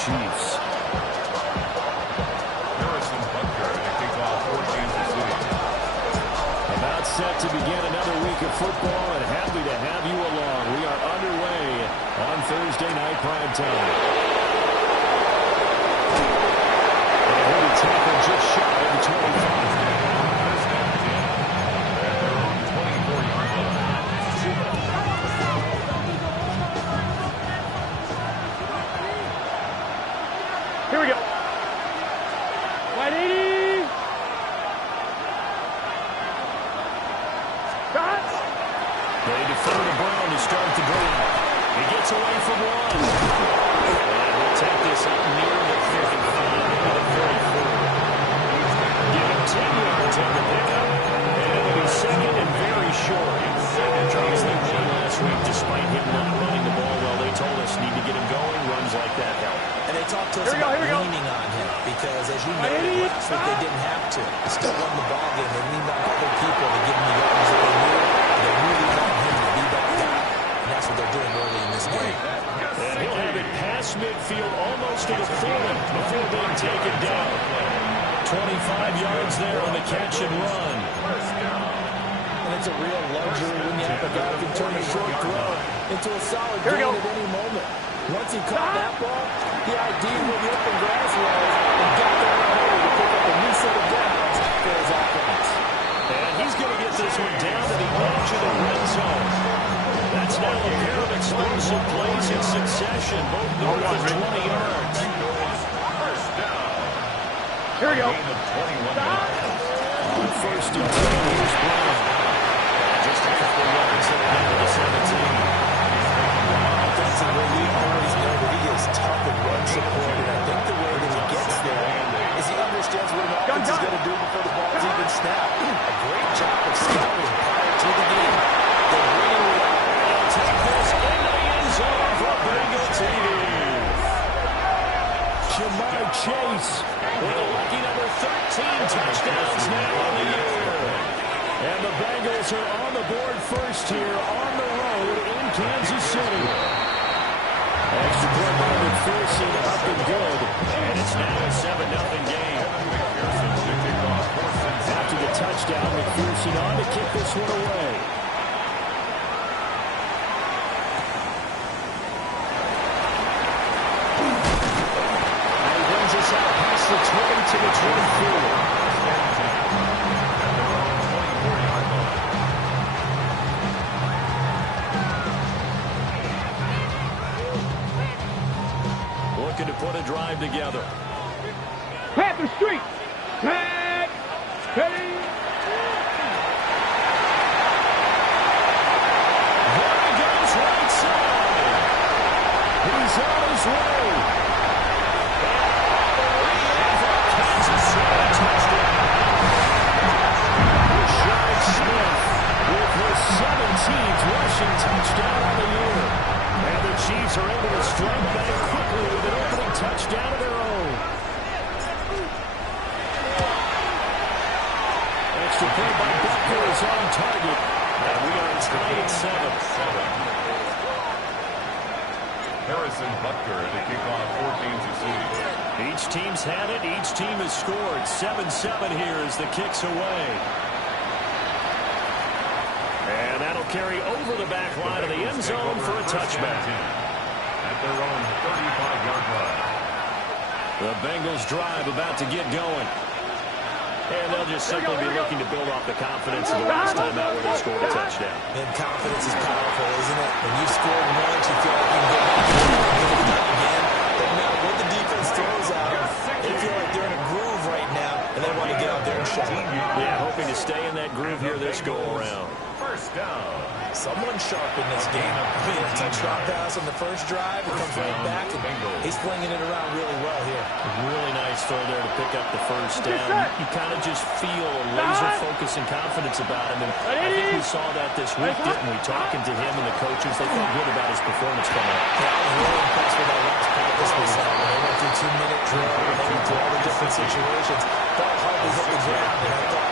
Chiefs. About set to begin another week of football, and happy to have you along. We are underway on Thursday night prime time. And he'll be tackled just shy of the 25. Here we go. 180. Cut. They defer to Brown to start the drive. He gets away from one. And we'll take this up near the 55 to the 44. Give him 10 yards on the pickup. And it'll be second and very short. They won last week despite him not running the ball well. They told us need to get him going. Runs like that help. And they talked to us about leaning on him because, as you noted, last week they didn't have to. They still won the ball game. They leaned on other people to give them the yards that they knew. They really want him to be that guy. And that's what they're doing early in this game. And he'll have it past midfield almost to the 40 before being taken down. 25 yards there on the catch and run. And it's a real luxury when you have a guy who can turn a short throw into a solid gain at any moment. Once he caught that ball, he ID'd where the open grass was and got there in a hurry to pick up a new set of downs for his offense. And he's going to get this one down to the edge of the red zone. That's now a pair of explosive plays in succession, both north of 20 yards. Here we go. On first and 10, here's Brown. Just a couple yards in now to 17. Defensively, we always know that he is tough in run support, and I think the way that he gets there is he understands what an offense is going to do before the ball's even snapped. A great job of scouting prior to the game. They're reading it out. They'll take this into the end zone for Bengal TV. Jamar Chase with a lucky number 13 touchdowns now on the year. And the Bengals are on the board first here on the road in Kansas City. Extra point by McPherson, up and good. And it's now a 7-0 game. After the touchdown, McPherson on to kick this one away. And he brings us out past the 20 to the 24. To put a drive together. Panther Street. Tag. Ready. There he goes right side. He's on his way. Kansas City touchdown. Rashad Smith with his 17th rushing touchdown on the year. And the Chiefs are able to strike back quickly with an opening touchdown of their own. Extra point by Butker is on target. And we are tied at 7. Harrison Butker to kick off for Kansas City. Each team's had it. Each team has scored. 7-7 here as the kick's away. And that'll carry over the back line of the end zone for a touchback. At their own 35-yard line. The Bengals drive about to get going. And they'll just simply be looking to build off the confidence of the last time out where they scored a touchdown. And confidence is powerful, isn't it? When you've scored once, you feel like you can go back and get it done again. But now, when the defense throws out, they feel like they're in a groove right now, and they want to get out there and show it. Yeah, hoping to stay in that groove here this go-around. First down. Someone sharp in this game. A touchdown pass on the first drive. It comes right back, and he's flinging it around really well here. Really nice throw there to pick up the first down. You kind of just feel a laser focus and confidence about him. And I think we saw that this week, didn't we? Talking to him and the coaches, they felt good about his performance coming up. Yeah, I was really impressed with that last part of this one. When they went through 2-minute drill, and they went through all the different situations. Ball hardly hit the ground, and I thought,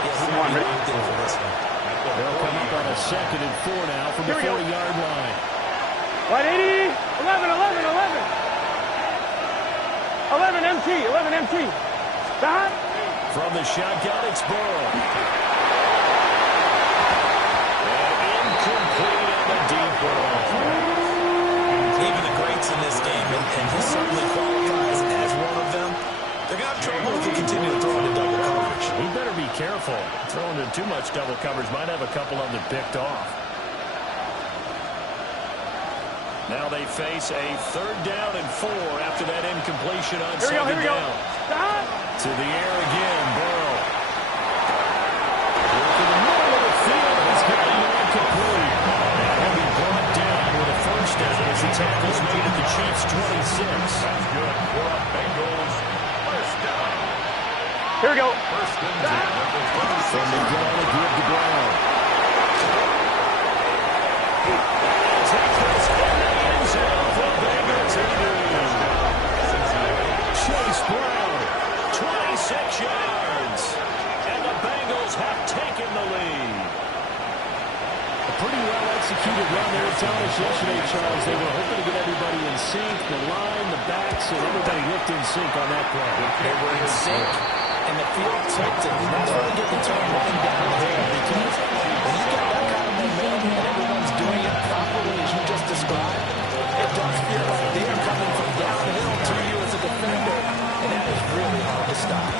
yeah, he might be anything for this one. They'll come up on a 2nd and 4 now from the 40-yard line. 180, 11, 11, 11. MT, 11 MT. Stop. From the shotgun, it's Burrow. And incomplete on the deep ball. Even the greats in this game, and he certainly qualifies as one of them, they're going to have trouble if he continue to throw into double coverage. He better be careful. Throwing into too much double coverage might have a couple of them picked off. Now they face a 3rd down and 4 after that incompletion on second down. Stop. To the air again, Burrow. To the middle of the field, he's got it incomplete. And he'll be brought down with a 1st down as the tackle's made at the Chiefs' 26. That's good for a Bengals 1st down. Here we go. 1st and 10 at the 26. From the ground, a give to Brown. Take this in the end zone for Bengals. Chase Brown, 26 yards. And the Bengals have taken the lead. A pretty well-executed run there at Thomas yesterday, Charles. They were hoping to get everybody in sync, the line, the backs, and everybody looked in sync on that play. They were in sync, and the field tilted. That's where they get the turn running down the hill, because when you get that kind of momentum and everyone's doing it properly as you just described, it does feel like they are coming from downhill to you as a defender, and that is really hard to stop.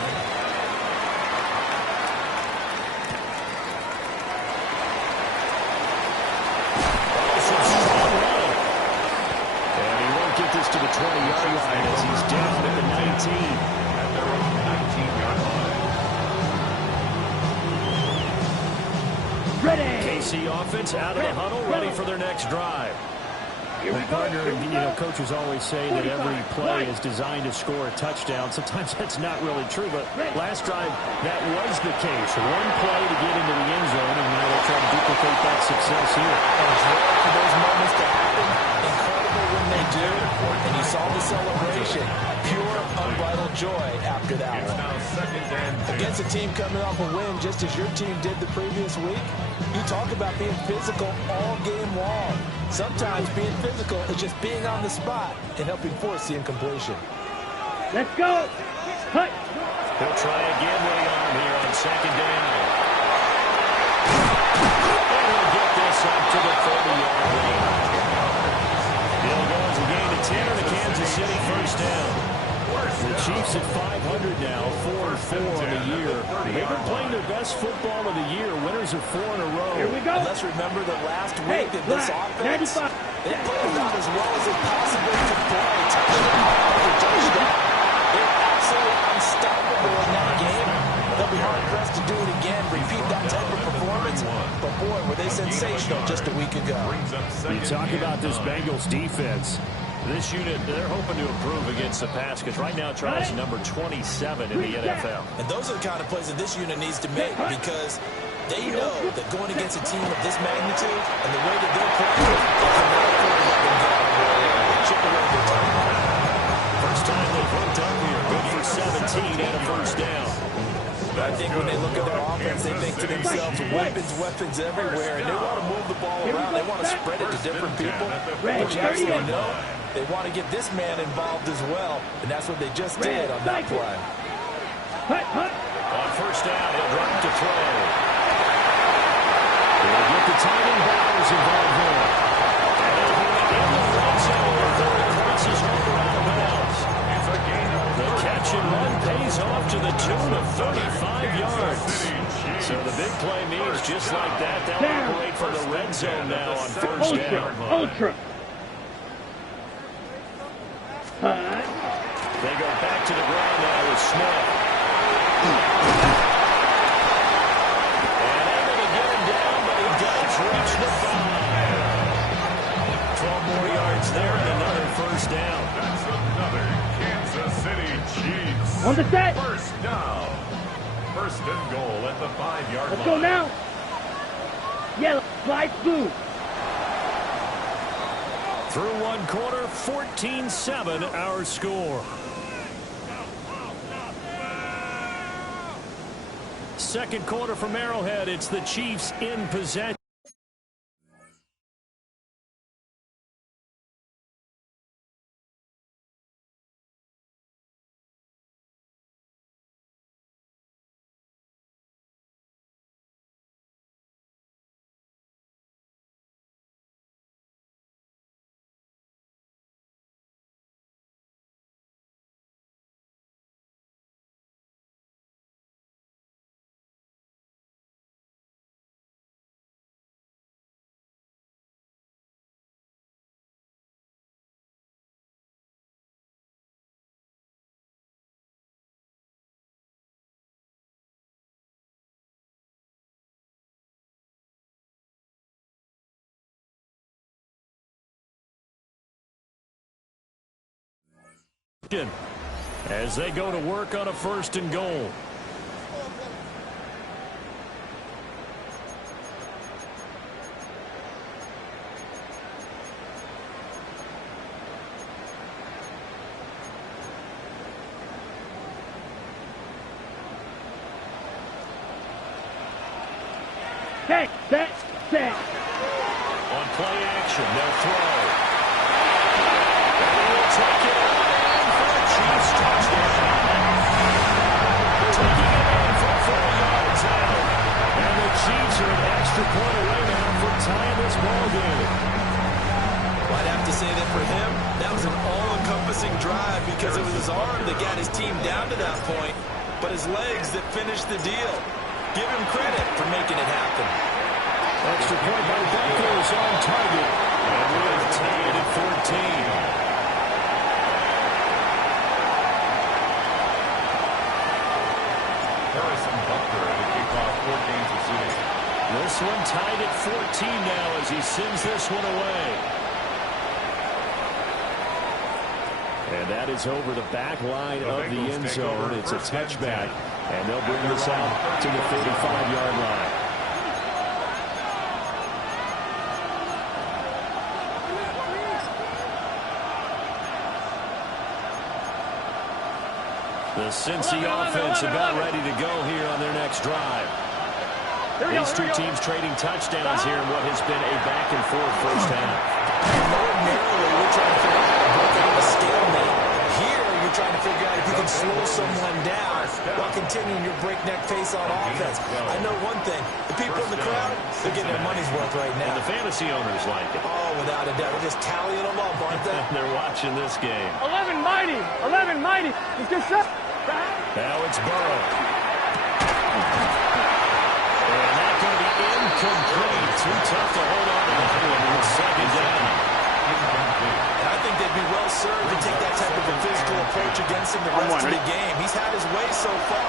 And he won't get this to the 20-yard line as he's down at the 19. At their own 19-yard line. Ready. KC offense out of the huddle, ready for their next drive. Well, partner, coaches always say that every play is designed to score a touchdown. Sometimes that's not really true, but last drive, that was the case. One play to get into the end zone, and now they'll try to duplicate that success here. And it's rare for those moments to happen. Incredible when they do. And you saw the celebration. Pure, unbridled joy after that It's one. now 2nd and 10. Against a team coming off a win just as your team did the previous week, you talk about being physical all game long. Sometimes being physical is just being on the spot and helping force the incompletion. Let's go. Cut. He'll try again with the arm here on 2nd down. And he'll get this up to the 30-yard line. He'll go as a gain of 10 on the Kansas City 1st down. The Chiefs at 500 now, 4-4 on the year. They've been playing their best football of the year. Winners of 4 in a row. Here we go. And let's remember that last week that this offense, 95. they played about as well as they possibly could play. Taking it hard for touchdown. They're absolutely unstoppable in that game. They'll be hard-pressed to do it again, repeat that type of performance. But, boy, were they sensational just a week ago. You talk about this Bengals defense. This unit, they're hoping to improve against the pass because right now Charles is number 27 in the NFL. And those are the kind of plays that this unit needs to make because they know that going against a team of this magnitude and the way that they're playing, they cannot afford to let them get out of the way and chip away their time. First time they've hooked up here. Good for 17 and a 1st down. I think when they look at their offense, they think to themselves, weapons everywhere, and they want to move the ball around. They want to spread it to different people. But you absolutely know they want to get this man involved as well, and that's what they just did on that play. On 1st down, he'll drop to throw. He'll get the timing bowers involved here. And it'll be in the red zone before it crosses over out of bounds. The catch and run pays off to the tune of 35 yards. So the big play means just like that, they'll operate from the red zone now on 1st down. Ultra. They go back to the ground now with Smith. And able to get him down, but he does reach the 5. 12 more yards there and another 1st down. That's another Kansas City Chiefs. On the set. 1st down. 1st and goal at the 5-yard line. Let's go now. Yellow. Fly blue. Through one quarter, 14-7 our score. Second quarter from Arrowhead, it's the Chiefs in possession. As they go to work on a 1st and goal. Set. On play action, they'll throw. They will take it in for a Chiefs touchdown. Taking it in for 4 yards out. And the Chiefs are an extra point away now for tying this ball game. I'd have to say that for him, that was an all-encompassing drive because it was his arm that got his team down to that point, but his legs that finished the deal. Give him credit for making it happen. Extra point by Bengals on target. And we'll tie it at 14. Harrison Butker to kick off 4 games of shooting. This one tied at 14 now as he sends this one away. And that is over the back line of the end zone. It's a touchback. And they'll bring this out to the 35-yard line. The Cincy offense about ready to go here on their next drive. These two teams trading touchdowns here in what has been a back-and-forth first half. Ordinarily, we're trying to figure out how to break out of a stalemate. Here, you're trying to figure out if you can slow someone down while continuing your breakneck pace on offense. I know one thing. The people in the crowd, they're getting their money's worth right now. And the fantasy owners like it. Oh, without a doubt. They're just tallying them up, aren't they? They're watching this game. 11 mighty. 11 mighty. It's just up. Now it's Burrow. And that's going to be incomplete. Too tough to hold on to that one in the 2nd down. And I think they'd be well served to take that type of a physical approach against him the rest of the game. He's had his way so far.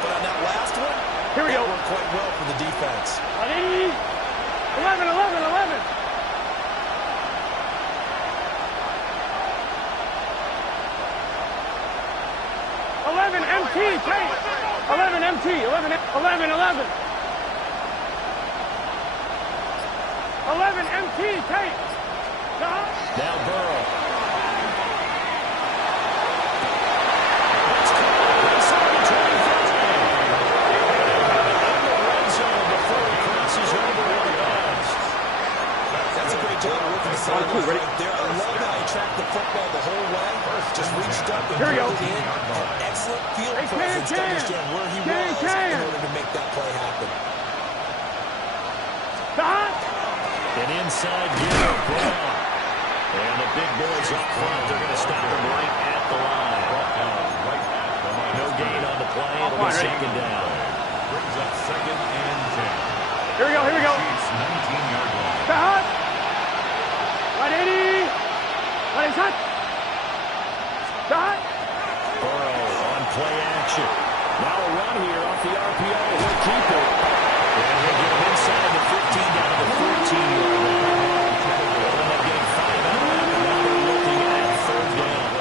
But on that last one, here we go. Worked quite well for the defense. 11, 11, 11. MT, take 11 MT, 11, 11, 11. 11 MT, take. Now Burrow. That's a great job of working the sidelines right there. I love how he tracked the football the whole way. Just reached up and pulled it in. An excellent field presence to understand where he was in order to make that play happen. An inside give, Brown. And the big boys up front, they're going to stop him right at the line. No gain on the play. It'll be 2nd down. Brings up 2nd and 10. Here we go, here we go. 19-yard line. Stop. 180. 180. Stop. Burrow on play action. Now a run here off the RPO. He'll keep it. And he'll get him inside the 15 down to the 14-yard line. They'll end up getting 5 out of that, and now they're looking at 3rd down.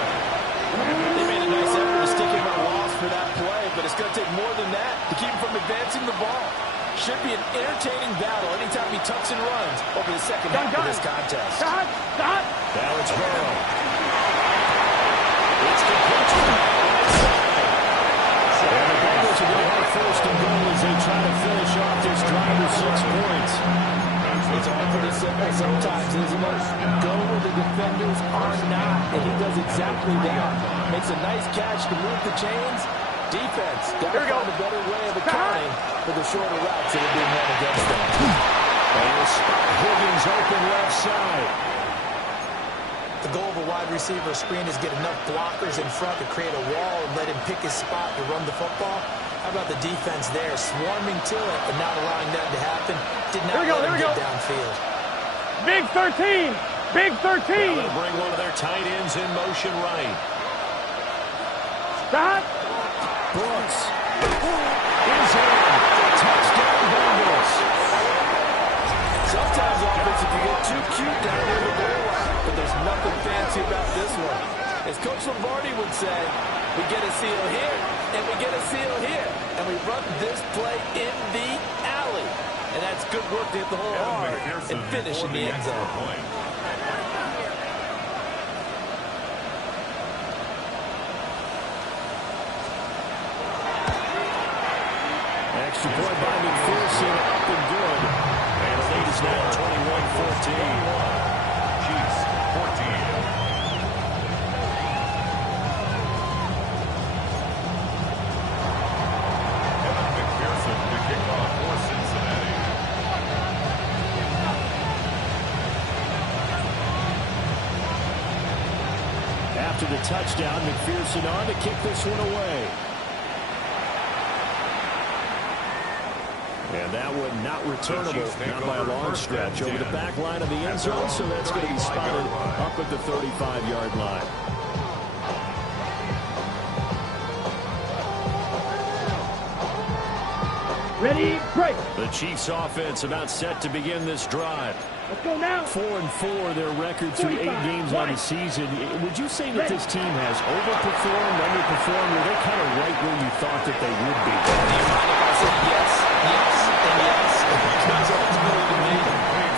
They made a nice effort to stick him at a loss for that play, but it's going to take more than that to keep him from advancing the ball. Should be an entertaining battle anytime he tucks and runs over the 2nd half of this contest. Stop. Stop. Now it's Burrow. It's complete to the right side. And the Bengals are going to have 1st and goal as they try to finish off this drive with 6 points. It's all pretty simple sometimes, isn't it? Go where the defenders are not, and he does exactly that. Makes a nice catch to move the chains. Defense, got to find a better way of accounting for the shorter routes that are being run against them. And he'll spot Higgins open left side. The goal of a wide receiver screen is get enough blockers in front to create a wall and let him pick his spot to run the football. How about the defense there, swarming to it and not allowing that to happen? Did not let him get downfield. Big 13. Big 13. They'll bring one of their tight ends in motion right. Stop. Brooks is in. Touchdown Bengals. Sometimes offense, if you get too cute down near the goal line, but there's nothing fancy about this one. As Coach Lombardi would say, we get a seal here, and we get a seal here. And we run this play in the alley. And that's good work to hit the hole hard and finish in the end zone. Extra point by McPherson, up and good. And the lead is now 21-14. Chiefs, 14. After the touchdown, McPherson on to kick this one away. And that one not returnable, not by a long stretch, over the back line of the end zone, so that's going to be spotted up at the 35-yard line. Ready, break. The Chiefs offense about set to begin this drive. Let's go now. 4-4 their record through 8 games on the season. Would you say that this team has overperformed, underperformed, or they're kind of right where you thought that they would be? Do you mind if I say yes, yes, and yes? That's ultimately to me.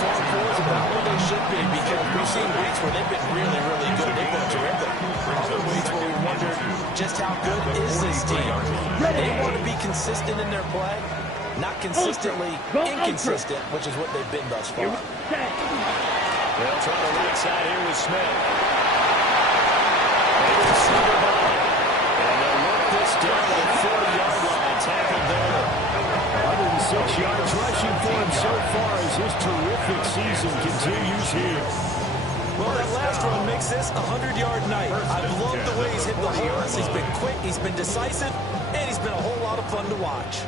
4-4 is about where they should be because we've seen weeks where they've been really, really good. They've been terrific. Other weeks where we wonder just how good is this team. They want to be consistent in their play. Not consistently inconsistent, which is what they've been thus far. They'll try to right side here with Smith. They receive the ball. And they'll work this down to the 40-yard line. Tackled there. 106 yards rushing for him so far as his terrific season continues here. Well, that last run makes this a 100-yard night. I've loved the way he's hit the holes. He's been quick, he's been decisive, and he's been a whole lot of fun to watch.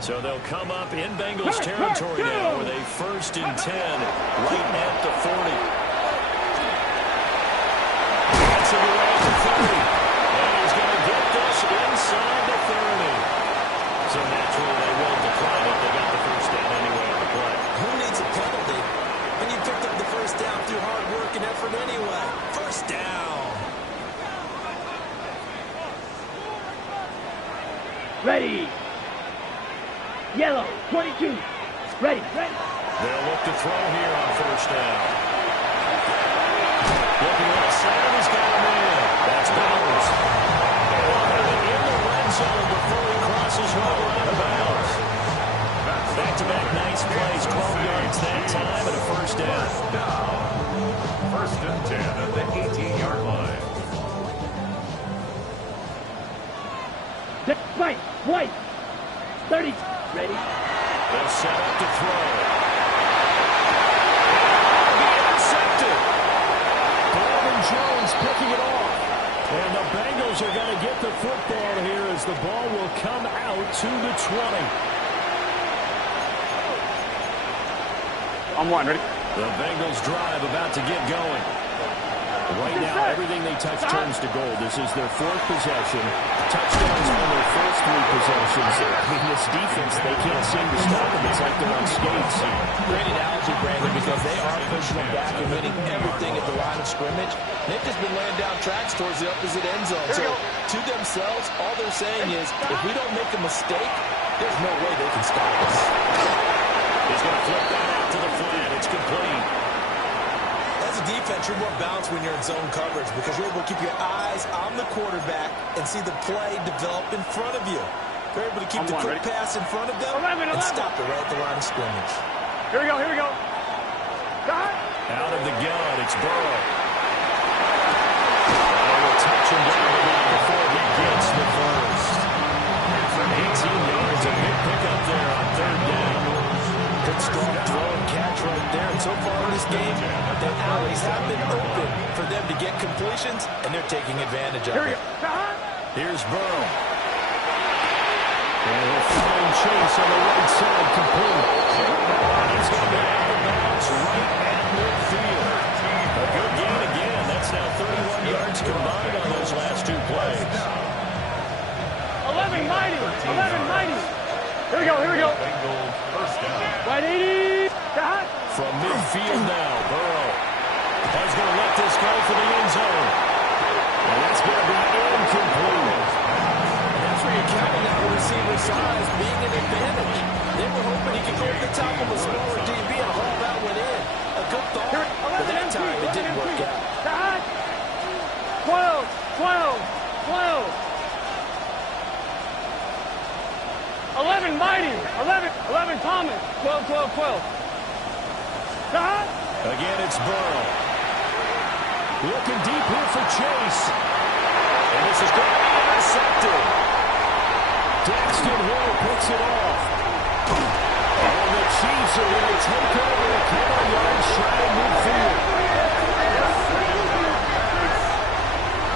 So they'll come up in Bengals territory now with a 1st and 10 right at the 40. Gets it away to 30. And he's going to get this inside the 30. So naturally they will decline it. They got the first down anyway on the play. Who needs a penalty when you picked up the first down through hard work and effort anyway? First down. Ready. Yellow, 22. Ready, ready. They'll look to throw here on first down. Looking left side, he's got him in. That's Bowers. In the red zone before he crosses over out of bounds. Back-to-back nice plays, 12 yards that time, and a first down. 1st and 10 at the 18-yard line. Right, white. 30. Ready? They'll set up to throw. Be intercepted. Gavin Jones picking it off. And the Bengals are going to get the football here as the ball will come out to the 20. I'm one, ready? The Bengals drive about to get going. Right now, everything they touch turns to gold. This is their 4th possession. Touchdowns on their first 3 possessions. I mean, this defense, they can't seem to stop them. It's like they're on skates. Great analogy, Brandon, because they are pushing them back and winning everything at the line of scrimmage. They've just been laying down tracks towards the opposite end zone. So, to themselves, all they're saying is, if we don't make a mistake, there's no way they can stop us. He's going to flip that out to the flat. It's complete. As a defense, you're more balanced when you're in zone coverage because you're able to keep your eyes on the quarterback and see the play develop in front of you. You're able to keep the quick pass in front of them and stop it right at the line of scrimmage. Here we go, here we go. Out of the gun, it's Burrow. They will touch him down before he gets the first. 18 yards, a big pickup there on 3rd down. Good strong throw and catch right there. And so far in this game, the alleys have been open for them to get completions, and they're taking advantage of it. Here's Burrow. And a fine chase on the right side, complete. He's going to be out of bounds right at midfield. A good gain again. That's now 31 yards combined on those last 2 plays. 11 mighty. 11 mighty. Here we go, here we go. Bengals, first down. Right 80. From midfield now, Burrow is going to let this go for the end zone. And that's going to be incomplete. And that's where you're counting on the receiver's size being an advantage. They were hoping he could go over the top of a smaller DB and haul that one in. A good thought, but that time it didn't work out. 12, 12, 12. 11, Mighty. 11, Thomas. 12, 12, 12. Stop. Again, it's Burrow. Looking deep here for Chase. And this is going to be intercepted. Daxton Hill picks it off. And the Chiefs are going to take over a couple yards shy of midfield.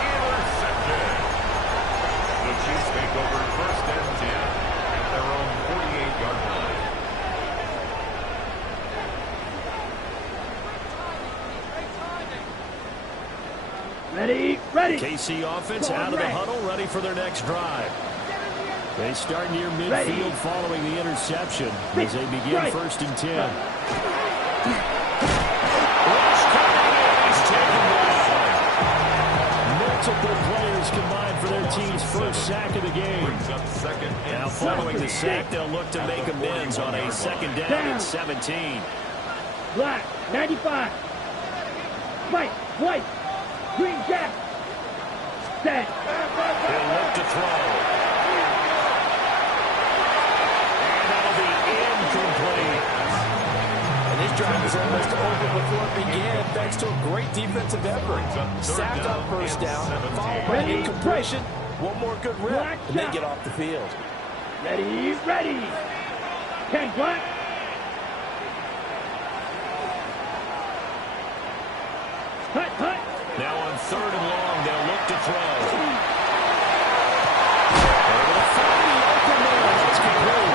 Intercepted. The Chiefs take over first and 10 at their own 48-yard line. Ready. KC offense out of the huddle, ready for their next drive. They start near midfield following the interception as they begin first and 10. Rush coming in. He's taken down. Multiple players combined for their team's first sack of the game. Now following the sack, they'll look to make amends on a second down at 17. Black, 95. White. Green Jack. Set. He'll look to throw. And that'll be incomplete. And this drive was almost over before it began, thanks to a great defensive effort. Sacked up first down, followed by an incompletion. One more good rip, and they get off the field. Ready. 10, Black. Cut. Now on third and long, they'll look to throw. Over the 40, open man. It's complete.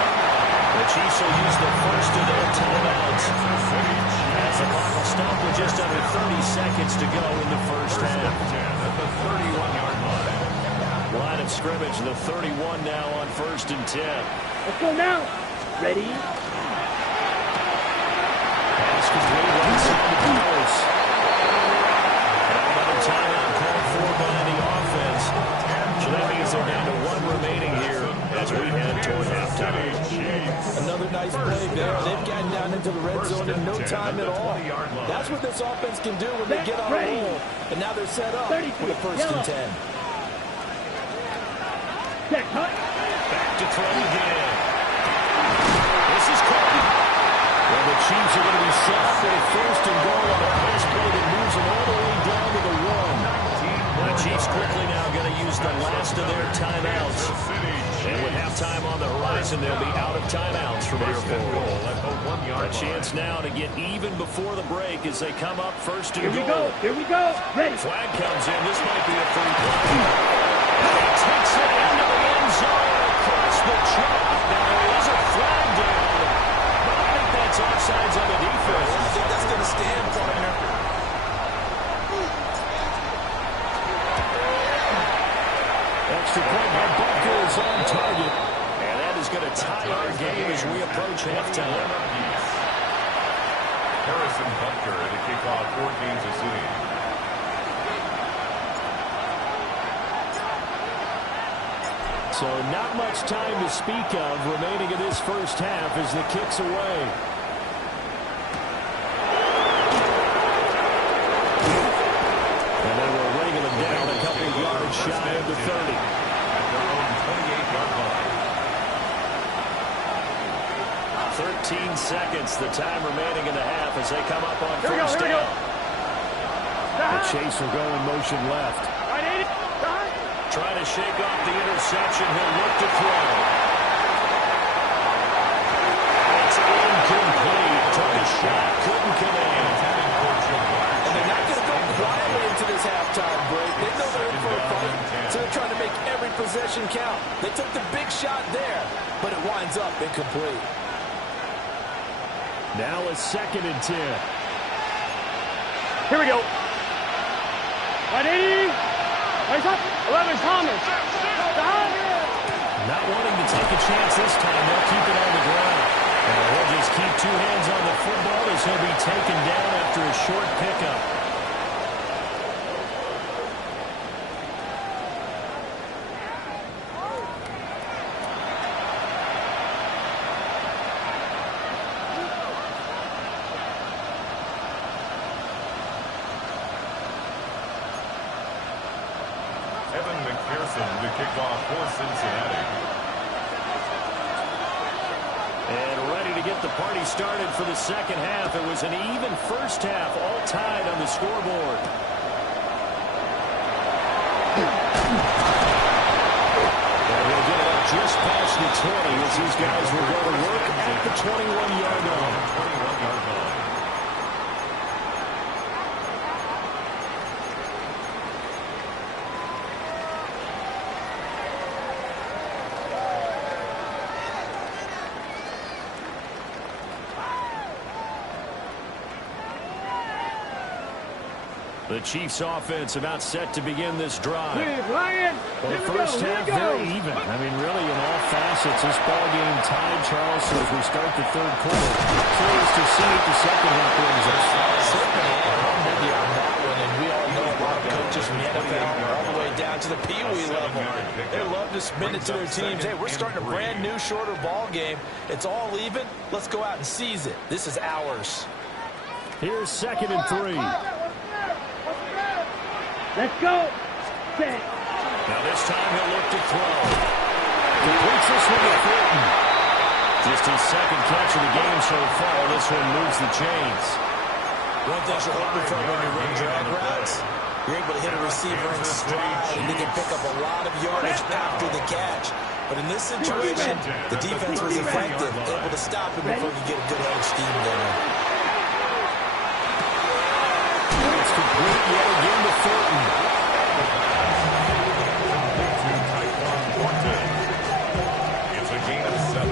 The Chiefs will use the first of their timeouts as the clock will stop with just under 30 seconds to go in the first half. At the 31-yard line. Line of scrimmage, the 31 now on first and 10. Let's go now. Ready. Pass complete right side to Powers. Another timeout called for by the offense. So that means they're down to one remaining here as we head toward halftime. Another nice play there. They've gotten down into the red zone in no time at all. That's what this offense can do when they get on a roll. And now they're set up with a first and 10. Back to throw again. This is Cole. Well, the Chiefs are going to be set up with a first and goal on a pass play that moves them all the way down to the 1. The Chiefs quickly now going to use the last of their timeouts. And with halftime on the horizon, they'll be out of timeouts from here forward. A chance now to get even before the break as they come up first and goal. Here we go. Ready. Flag comes in. This might be a free play. He takes it into the end zone across the chalk. Now there is a flag down. But I think that's offsides on the defense. I think that's going to stand, partner. Extra point by Buckers on target. And that is going to tie our game as we approach halftime. Harrison Butker to kick off for Kansas City. So not much time to speak of remaining in this first half as the kick's away. And they will wrangle it down a couple of yards shy of the 30. At their own 28-yard line. 13 seconds, the time remaining in the half as they come up on first down. Stop. Chase will go in motion left. Right, 80. Stop. Trying to shake off the interception. He'll look to throw. It's incomplete. Took a shot. Couldn't connect. And they're not going to go quietly into this halftime break. They know they're in for a fight, so they're trying to make every possession count. They took the big shot there, but it winds up incomplete. Now a second and 10. Here we go. Right, 80. Right up. 11, Thomas. Stop. Not wanting to take a chance this time. They'll keep it on the ground. And he'll just keep two hands on the football as he'll be taken down after a short pickup. Harrison to kick off for Cincinnati. And ready to get the party started for the second half. It was an even first half, all tied on the scoreboard. And he'll get it up just past the 20 as these guys will go to work at the 21-yard line. 21-yard line. The Chiefs offense about set to begin this drive. Lion. Well, the first half very even. I mean, really, in all facets, this ball game tied, Charles. So as we start the third quarter, curious to see what the second half brings us. Certainly, I'm with you on that one, and we all know a lot of coaches from the NFL all the way down to the Pee Wee level. They love to spin it to their teams. Hey, we're starting a brand new, shorter ball game. It's all even. Let's go out and seize it. This is ours. Here's 2nd and 3. Let's go. Set. Now this time he'll look to throw. Completes this one to Fulton. Just his second catch of the game so far. This one moves the chains. One thing you're hoping for when you run drag routes, you're able to hit a receiver in stride, and they can pick up a lot of yardage after the catch. But in this situation, the defense was effective, able to stop him before he could get a good head of steam going. It's complete yet again to Fulton. It's a gain of 7.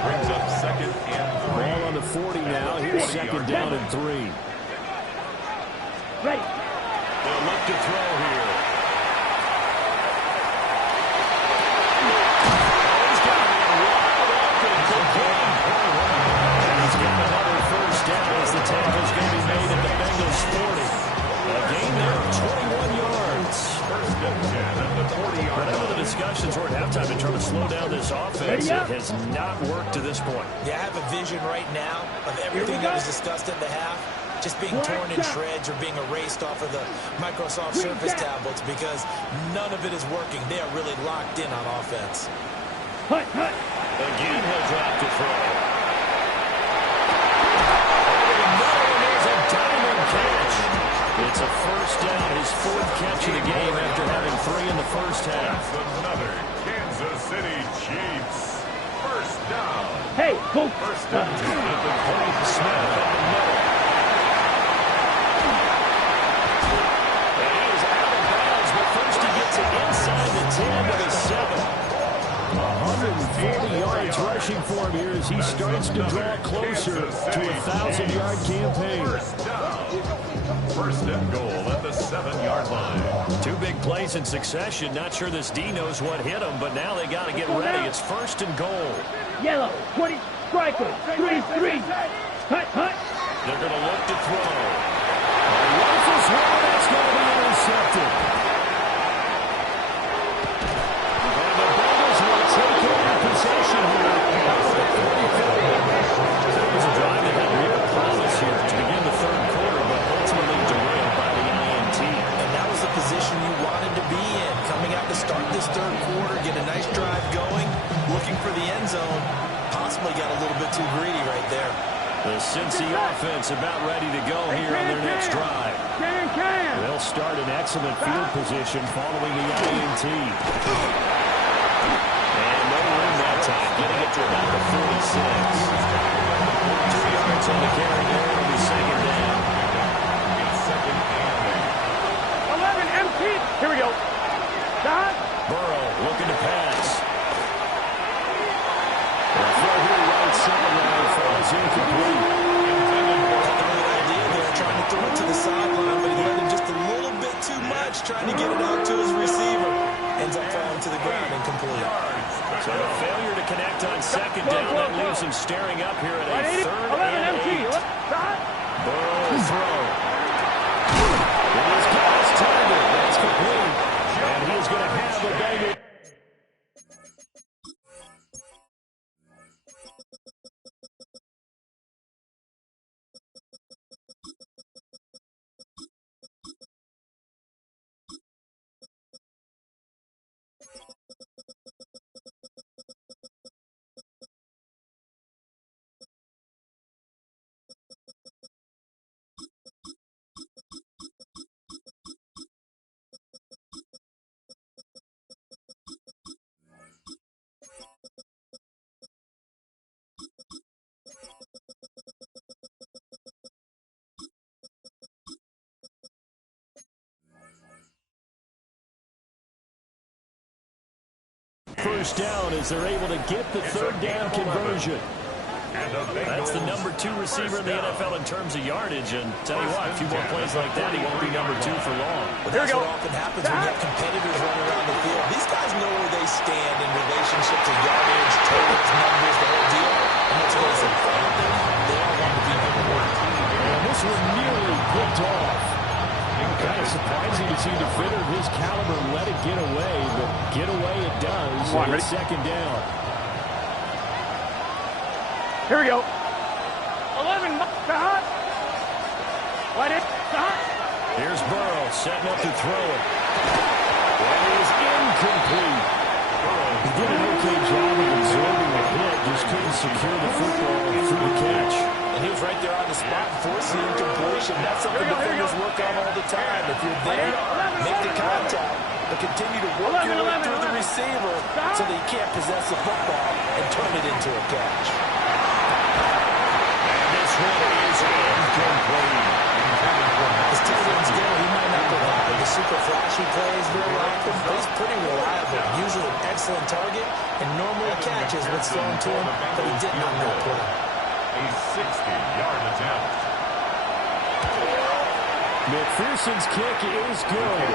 Brings up 2nd and 3. Ball on the 40 now. Here's 2nd down and 3. Right. They'll look to throw here. He's got it wide open for King. And he's got another first down as the tackle's going to be made at the Bengals 40. A gain there of 21 yards. First and 10 at the 40-yard But I know the line. discussions were at halftime to try to slow down this offense. It has not worked to this point. Yeah, I have a vision right now of everything that was discussed at the half just being torn in shreds or being erased off of the Microsoft Surface tablets because none of it is working. They are really locked in on offense. Hut, hut. Again, he'll drop to throw. Another one is a diamond catch. It's a first down, his 4th catch of the game after having 3 in the first half. Another Kansas City Chiefs. First down. Hey, go. First and 10 at the 20. Smith up the middle. And he is out of bounds, but first he gets it inside the 10 to the 7. 140 yards rushing for him here as he starts to draw closer to a 1,000-yard campaign. First down. First and goal at the 7-yard line. 2 big plays in succession. Not sure this D knows what hit him, but now they got to get ready. It's first and goal. Yellow. 20. Striker. 3-3. Hut, hut. They're going to look to throw. Rifles one. That's going to be intercepted. And the Bengals will take over possession here. It was a drive that had real promise here to begin the third quarter, but ultimately derailed by the INT. And that was the position you wanted to be in. Coming out to start this third quarter, get a nice drive going, looking for the end zone. Possibly got a little bit too greedy right there. The Cincy offense about ready to go here on their next drive. They'll start in excellent field position following the INT. And no room that time, getting it to about the 46. 2 yards on the carry there. It'll be 2nd down. It's 2nd and 11 empty. Here we go. Dot. Burrow looking to pass. The throw here right sideline falls incomplete. Trying to throw it to the sideline, but he let him just a little bit too much, trying to get it out to his receiver. Ends up falling to the ground incomplete. So a failure to connect on 2nd down. That leaves him staring up here at a 3rd and 8. Burrow throw. It is God's target. That's complete. And he's going to have a banger. first down as they're able to get the third down conversion. That's the number 2 receiver in the NFL in terms of yardage. And tell you what, a few more plays like that, he won't be number 2 for long. But that's what often happens when you have competitors running around the field. These guys know where they stand in relationship to yardage, totals, numbers, the whole deal. And let's face it, they all want to be number 1. And this one nearly picked off. Kind of surprising to see a defender of his caliber let it get away, but get away it does. And it's second down. Here we go. 11. Stop. What is stop? Here's Burrow setting up to throw it. That is incomplete. He did an okay job of absorbing the hit, just couldn't secure the football through the catch. And he was right there on the spot, forcing incompletion. That's something defenders work on all the time. If you're there, make the contact, but continue to work your way through the receiver so that you can't possess the football and turn it into a catch. And this one is incomplete. As tight ends go, he might not provide the super flashy plays very often, but he's pretty reliable, usually an excellent target, and normally catches what's thrown to him, but he didn't on that play. A 60-yard attempt. McPherson's kick is good.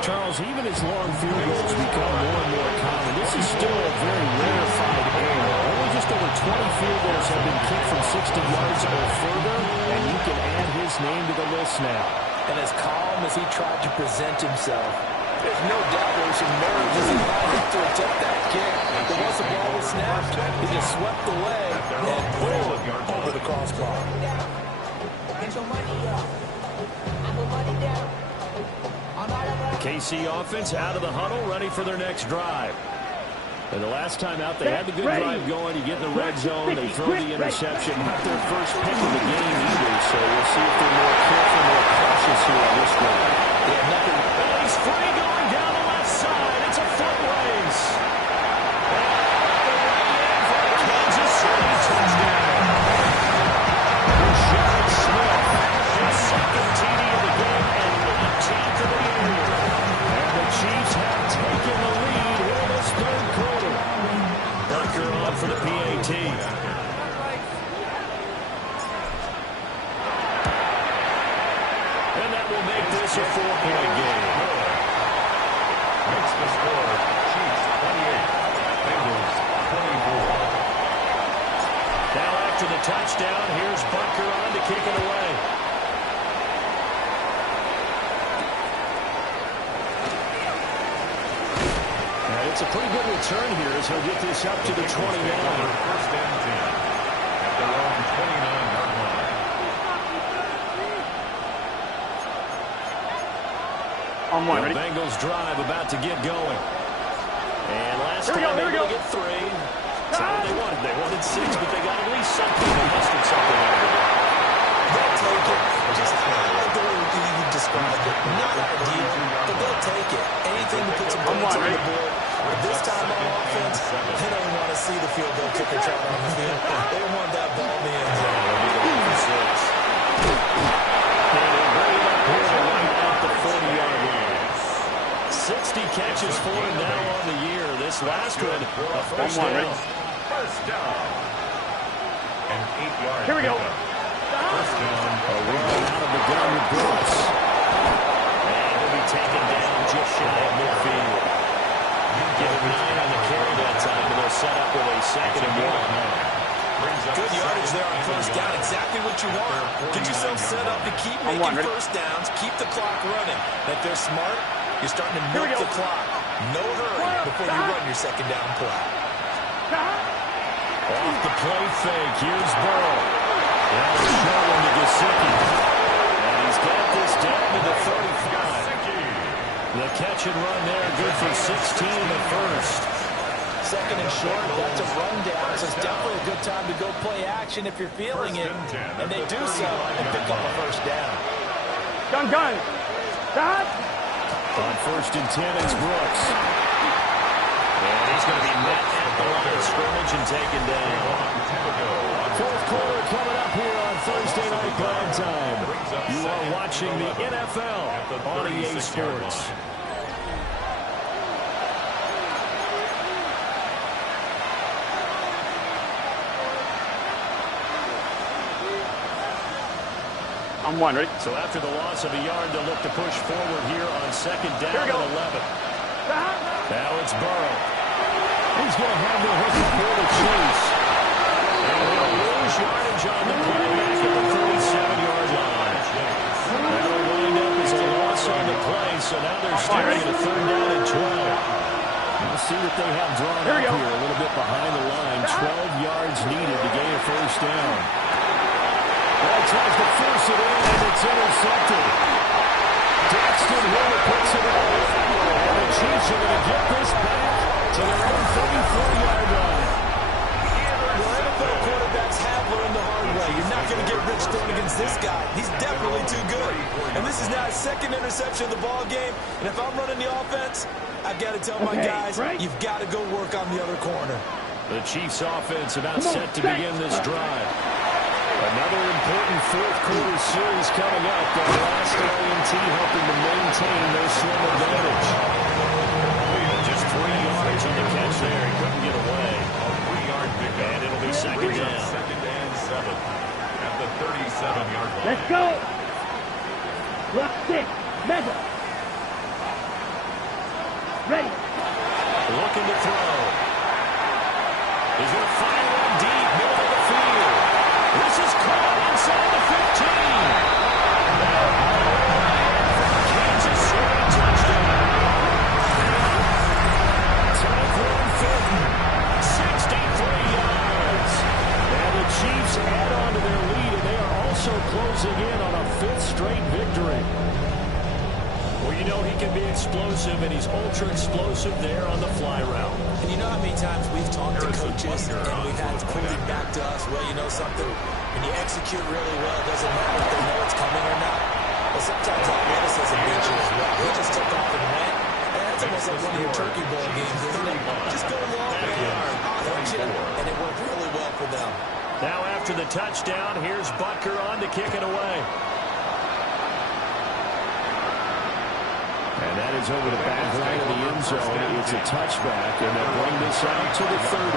Charles, even as long field goals become more and more common, this is still a very rarefied error. Only just over 20 field goals have been kicked from 60 yards or further, and you can add his name to the list now. And as calm as he tried to present himself, there's no doubt there was some nerves as he lined up to attempt that kick. But once the ball was snapped, he just swept away and boom, over the crossbar. KC offense out of the huddle, ready for their next drive. And the last time out, they had the good drive going. You get in the red zone, they throw the interception. Not their first pick of the game either, so we'll see if they're more careful, more cautious here on this one. Yeah, nothing. He's free going down the left side. It's a foot race. For a Kansas City touchdown. Rashad Smith, his second TD of the game and 19th of the year. And the Chiefs have taken the lead here in this third quarter. Bunker on for the PAT. And that will make this a 4-point game. Makes the score Chiefs 28, Bengals 24. Now after the touchdown, here's Bunker on to kick it away. It's a pretty good return here as he'll get this up to the 29. First and 10 at their own 29-yard line. On one, The ready? Bengals drive about to get going. And last time they were get 3. That's not what they wanted. They wanted 6, but they got at least something. They mustered something out of it. They'll take it. Just like the way you described it. Not ideal, but they'll take it. Anything to put some points on the board. But this time on offense, they don't want to see the field goal kicker try on the field. They want that ball in the end zone. And they'll bring it up here right at the 40-yard line. 60 catches for him now on the year. This last one, a first down. First down. An 8-yard Here we go. First down. A run out of the gun with Brooks. And he'll be taken down just shy of midfield. Give it 9 on the carry that time, and they'll set up with a 2nd and 1. Good yardage there on first down. Exactly what you want. Get yourself set up to keep making first downs, keep the clock running. If they're smart, you're starting to milk the clock. No hurry before you run your 2nd down play. Off the play fake, here's Burrow. Down the short one to Gesicki. And he's got this down to the 35. The catch and run there, good for 16 in the first. 2nd and short, that's a rundown, so it's definitely a good time to go play action if you're feeling it. And they do so and pick up a first down. Gun. Stop. On 1st and 10, it's Brooks. And he's going to be met at the line of scrimmage and taken down. Fourth quarter coming up here on Thursday Night Prime Time. You are watching the NFL on EA Sports. I'm one, ready? So after the loss of a yard, they'll look to push forward here on second down and 11. Now it's Burrow. He's going to have the hook for the chase. And he'll lose yardage on the play back at the 37-yard line. That'll wind up as a loss on the play, so now they're starting at a third down and 12. You'll see that they have drawn up here a little bit behind the line. 12 yards needed to gain a first down. Well, tries to force it in, and it's intercepted. Daxton Hill puts it away. And the Chiefs are going to get this back to their own 34-yard line. Well, NFL quarterbacks have learned the hard way. You're not going to get rich throwing against this guy. He's definitely too good. And this is now his second interception of the ball game. And if I'm running the offense, I've got to tell my guys, you've got to go work on the other corner. The Chiefs offense about set to begin this drive. Another important fourth quarter series coming up. The last A&T hoping to maintain their swim advantage. Just 3 yards on the catch there. He couldn't get away. A 3-yard pickup. And it'll be second down. Second and 7 at the 37-yard line. Let's go. Block 6. Measure. Ready. Looking to throw. He's going to fire one deep, middle of the field. This is caught inside the 15. Kansas City touchdown. Tyquan Thornton, 63 yards. And the Chiefs add on to their lead, and they are also closing in on a 5th straight victory. Well, you know he can be explosive, and he's ultra-explosive there on the fly route. And you know how many times we've talked to coaches and we've had to pull it back to us, well, you know something? When you execute really well, it doesn't matter if they know it's coming or not. But sometimes athleticism beats you as well. He just took off and went. And that's almost like one of your turkey bowl games, isn't it? Just go long, and it worked really well for them. Now after the touchdown, here's Butker on to kick it away. And that is over the back line of the end zone. It's a touchback, and they'll bring this out to the 30.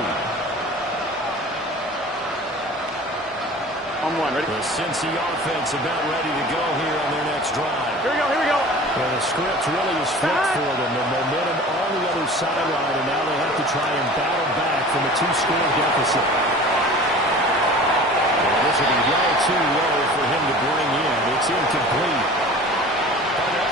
I'm one, ready? The Cincy offense about ready to go here on their next drive. Here we go. And the script really is flipped for them. The momentum on the other sideline, and now they have to try and battle back from a 2-score deficit. And this will be well too low for him to bring in. It's incomplete.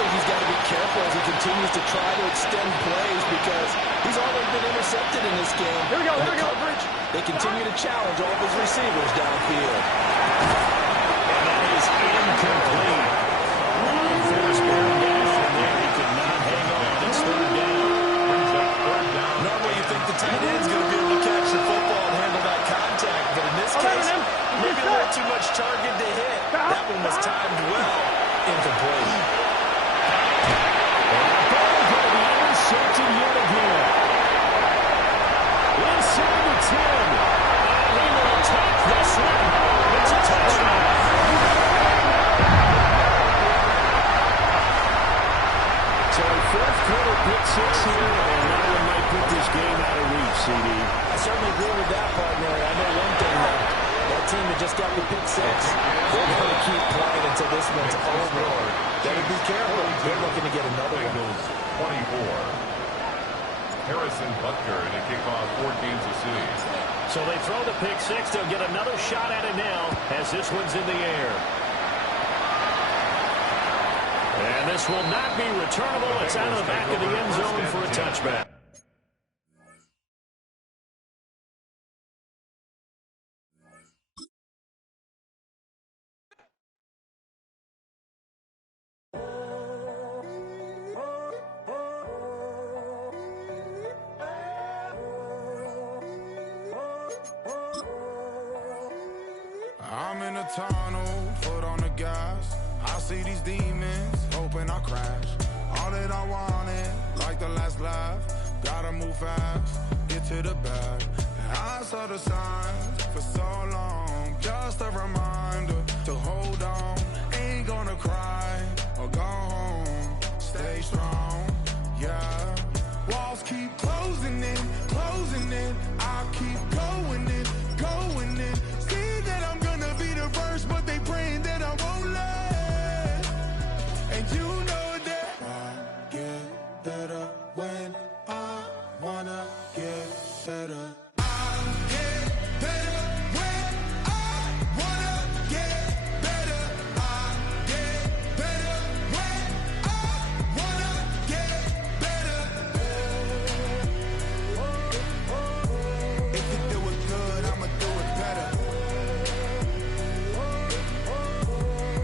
He's got to be careful as he continues to try to extend plays because he's already been intercepted in this game. Here we go. Coverage, they continue to challenge all of his receivers downfield. And that is incomplete. There's Baron Dash from there. He could not hang on. It's third down. Normally you think the tight end's going to be able to catch the football and handle that contact, but in this case, maybe a little too much target to hit. That one was timed well. Incomplete. Intercepted yet again. Inside the 10. And he will take this one. It's a touchdown. So a fourth quarter pick 6 here, and that one might put this game out of reach, CD. I certainly agree with that, partner. I know one thing, though. That team that just got the pick 6, they're going to keep playing until this one's over. Better be careful. They're looking to get another one. 24. Harrison Butker to kick off for Kansas City. So they throw the pick 6. They'll get another shot at it now as this one's in the air. And this will not be returnable. It's out of the back of the end zone for a touchback. I'm in a tunnel, foot on the gas. I see these demons, hoping I crash. All that I wanted, like the last laugh. Gotta move fast, get to the bag. I saw the signs for so long. Just a reminder to hold on. Ain't gonna cry or go home. Stay strong, yeah. Walls keep closing in, closing in. I keep going in, going in. See that I'm gonna be the first, but they praying that I won't last. wanna get better. I get better when I wanna get better. I get better when I wanna get better. If you do it good, I'ma do it better.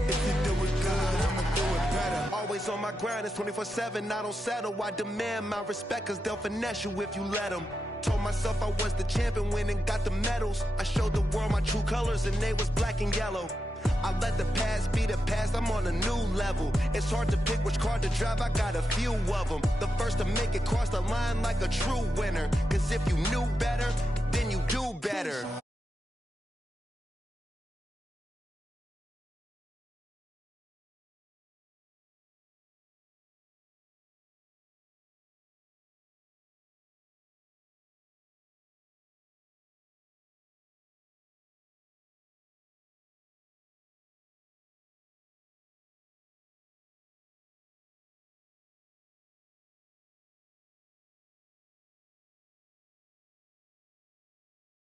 If you do it good, I'ma do it better. Always on my grind, it's 24/7, I don't settle. I demand my respect, cause they'll finesse you if you let them. Told myself I was the champion, went and got the medals. I showed the world my true colors and they was black and yellow. I let the past be the past, I'm on a new level. It's hard to pick which car to drive, I got a few of them. The first to make it cross the line like a true winner. Cause if you knew better, then you do better.